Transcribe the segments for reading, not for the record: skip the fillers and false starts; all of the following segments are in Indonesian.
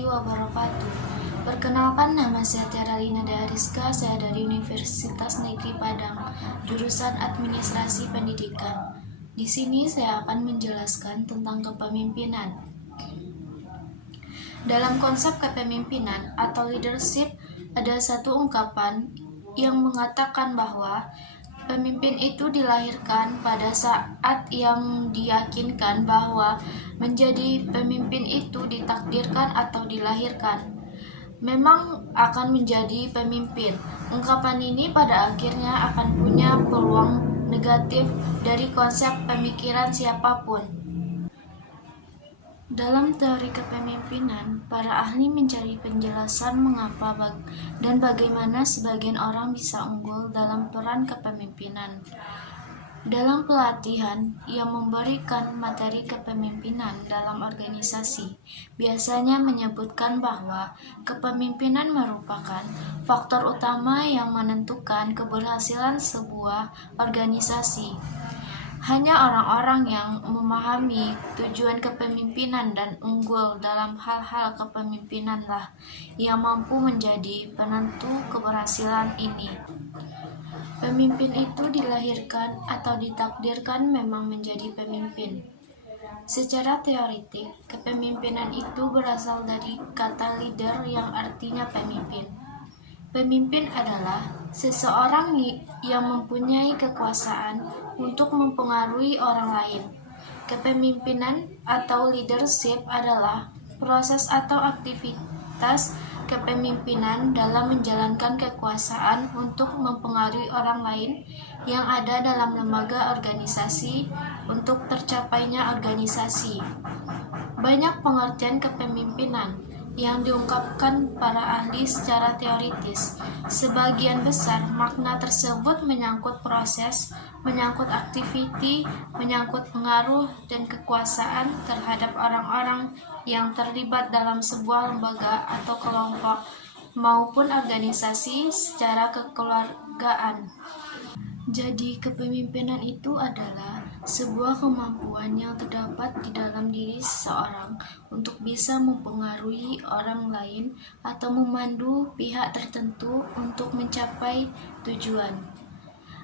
Wabarakatuh. Perkenalkan, nama saya Tiara Lina Dariska, saya dari Universitas Negeri Padang, jurusan Administrasi Pendidikan. Di sini saya akan menjelaskan tentang kepemimpinan. Dalam konsep kepemimpinan atau leadership, ada satu ungkapan yang mengatakan bahwa pemimpin itu dilahirkan pada saat yang diyakinkan bahwa menjadi pemimpin itu ditakdirkan atau dilahirkan. Memang akan menjadi pemimpin. Ungkapan ini pada akhirnya akan punya peluang negatif dari konsep pemikiran siapapun. Dalam teori kepemimpinan, para ahli mencari penjelasan mengapa dan bagaimana sebagian orang bisa unggul dalam peran kepemimpinan. Dalam pelatihan yang memberikan materi kepemimpinan dalam organisasi, biasanya menyebutkan bahwa kepemimpinan merupakan faktor utama yang menentukan keberhasilan sebuah organisasi. Hanya orang-orang yang memahami tujuan kepemimpinan dan unggul dalam hal-hal kepemimpinanlah yang mampu menjadi penentu keberhasilan ini. Pemimpin itu dilahirkan atau ditakdirkan memang menjadi pemimpin. Secara teoritik, kepemimpinan itu berasal dari kata leader yang artinya pemimpin. Pemimpin adalah seseorang yang mempunyai kekuasaan untuk mempengaruhi orang lain. Kepemimpinan atau leadership adalah proses atau aktivitas kepemimpinan dalam menjalankan kekuasaan untuk mempengaruhi orang lain yang ada dalam lembaga organisasi untuk tercapainya organisasi. Banyak pengertian kepemimpinan yang diungkapkan para ahli secara teoritis. Sebagian besar makna tersebut menyangkut proses, menyangkut aktiviti, menyangkut pengaruh dan kekuasaan terhadap orang-orang yang terlibat dalam sebuah lembaga atau kelompok maupun organisasi secara kekeluargaan. Jadi, kepemimpinan itu adalah sebuah kemampuan yang terdapat di dalam diri seseorang untuk bisa mempengaruhi orang lain atau memandu pihak tertentu untuk mencapai tujuan.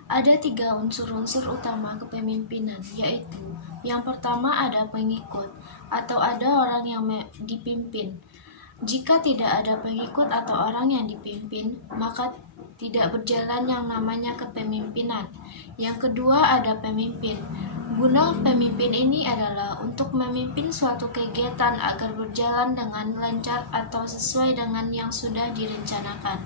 Ada 3 unsur-unsur utama kepemimpinan, yaitu yang pertama ada pengikut atau ada orang yang dipimpin. Jika tidak ada pengikut atau orang yang dipimpin, maka tidak berjalan yang namanya kepemimpinan. Yang kedua ada pemimpin. Guna pemimpin ini adalah untuk memimpin suatu kegiatan agar berjalan dengan lancar atau sesuai dengan yang sudah direncanakan.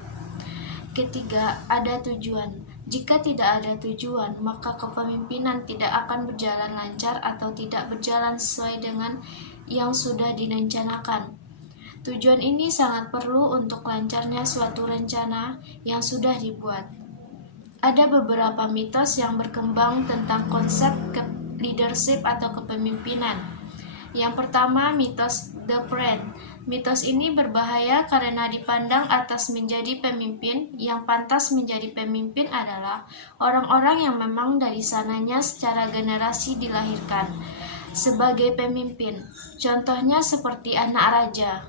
Ketiga, ada tujuan. Jika tidak ada tujuan, maka kepemimpinan tidak akan berjalan lancar atau tidak berjalan sesuai dengan yang sudah direncanakan. Tujuan ini sangat perlu untuk lancarnya suatu rencana yang sudah dibuat. Ada beberapa mitos yang berkembang tentang konsep leadership atau kepemimpinan. Yang pertama, mitos The Brand. Mitos ini berbahaya karena dipandang atas menjadi pemimpin. Yang pantas menjadi pemimpin adalah orang-orang yang memang dari sananya secara generasi dilahirkan sebagai pemimpin. Contohnya seperti anak raja.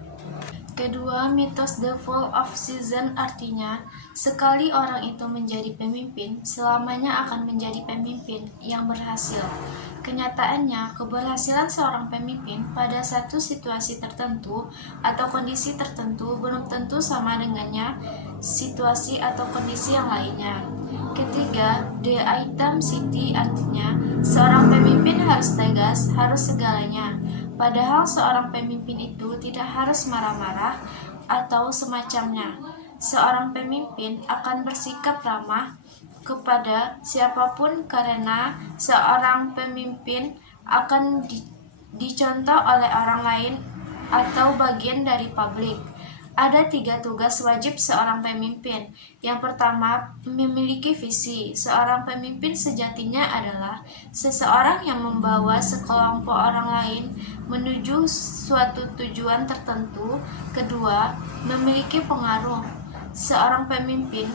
Kedua, mitos The Fall of Season artinya, sekali orang itu menjadi pemimpin, selamanya akan menjadi pemimpin yang berhasil. Kenyataannya, keberhasilan seorang pemimpin pada satu situasi tertentu atau kondisi tertentu belum tentu sama dengannya situasi atau kondisi yang lainnya. Ketiga, The Item City artinya, seorang pemimpin harus tegas, harus segalanya. Padahal seorang pemimpin itu tidak harus marah-marah atau semacamnya. Seorang pemimpin akan bersikap ramah kepada siapapun karena seorang pemimpin akan dicontoh oleh orang lain atau bagian dari publik. Ada 3 tugas wajib seorang pemimpin. Yang pertama, memiliki visi. Seorang pemimpin sejatinya adalah seseorang yang membawa sekelompok orang lain menuju suatu tujuan tertentu. Kedua, memiliki pengaruh. Seorang pemimpin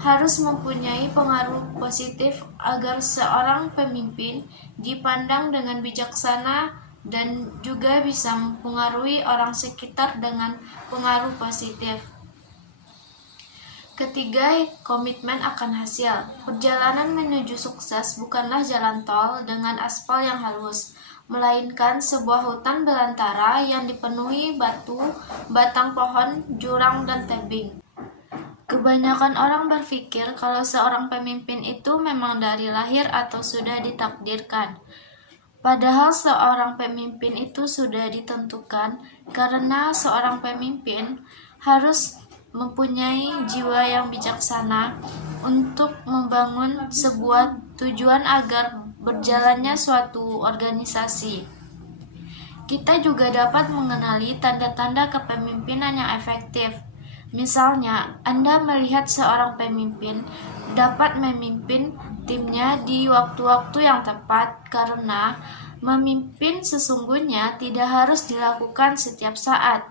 harus mempunyai pengaruh positif agar seorang pemimpin dipandang dengan bijaksana dan juga bisa mempengaruhi orang sekitar dengan pengaruh positif. Ketiga, komitmen akan hasil. Perjalanan menuju sukses bukanlah jalan tol dengan aspal yang halus, melainkan sebuah hutan belantara yang dipenuhi batu, batang pohon, jurang, dan tebing. Kebanyakan orang berpikir kalau seorang pemimpin itu memang dari lahir atau sudah ditakdirkan. Padahal seorang pemimpin itu sudah ditentukan karena seorang pemimpin harus mempunyai jiwa yang bijaksana untuk membangun sebuah tujuan agar berjalannya suatu organisasi. Kita juga dapat mengenali tanda-tanda kepemimpinan yang efektif. Misalnya, Anda melihat seorang pemimpin dapat memimpin timnya di waktu-waktu yang tepat karena memimpin sesungguhnya tidak harus dilakukan setiap saat.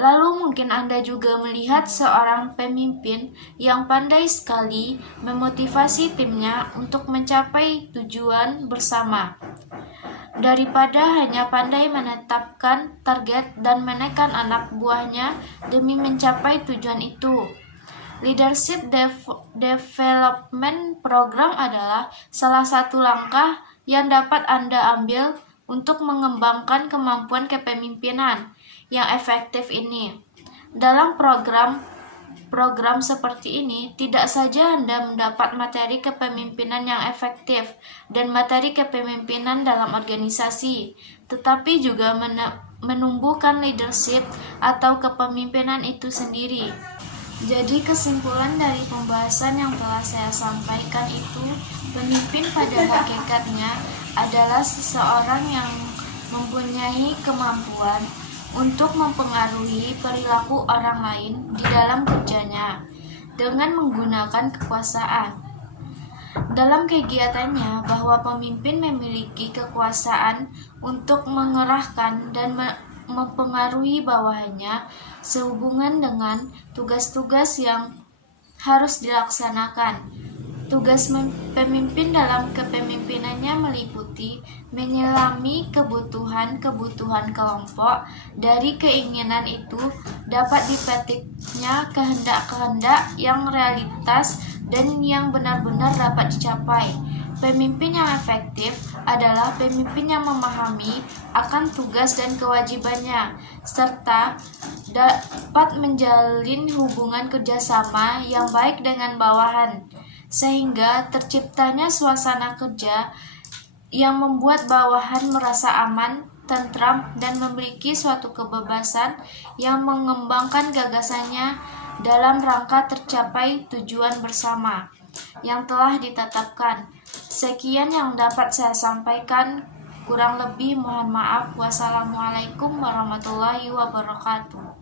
Lalu mungkin Anda juga melihat seorang pemimpin yang pandai sekali memotivasi timnya untuk mencapai tujuan bersama, daripada hanya pandai menetapkan target dan menekan anak buahnya demi mencapai tujuan itu. Leadership Development Program adalah salah satu langkah yang dapat Anda ambil untuk mengembangkan kemampuan kepemimpinan yang efektif ini. Dalam program seperti ini, tidak saja Anda mendapat materi kepemimpinan yang efektif dan materi kepemimpinan dalam organisasi, tetapi juga menumbuhkan leadership atau kepemimpinan itu sendiri. Jadi kesimpulan dari pembahasan yang telah saya sampaikan itu, pemimpin pada hakikatnya adalah seseorang yang mempunyai kemampuan untuk mempengaruhi perilaku orang lain di dalam kerjanya dengan menggunakan kekuasaan. Dalam kegiatannya, bahwa pemimpin memiliki kekuasaan untuk mengerahkan dan mempengaruhi bawahannya sehubungan dengan tugas-tugas yang harus dilaksanakan. Tugas pemimpin dalam kepemimpinannya meliputi menyelami kebutuhan-kebutuhan kelompok. Dari keinginan itu dapat dipetiknya kehendak-kehendak yang realitas dan yang benar-benar dapat dicapai. Pemimpin yang efektif adalah pemimpin yang memahami akan tugas dan kewajibannya, serta dapat menjalin hubungan kerjasama yang baik dengan bawahan, sehingga terciptanya suasana kerja yang membuat bawahan merasa aman, tentram, dan memiliki suatu kebebasan yang mengembangkan gagasannya dalam rangka tercapai tujuan bersama yang telah ditetapkan. Sekian yang dapat saya sampaikan, kurang lebih mohon maaf. Wassalamualaikum warahmatullahi wabarakatuh.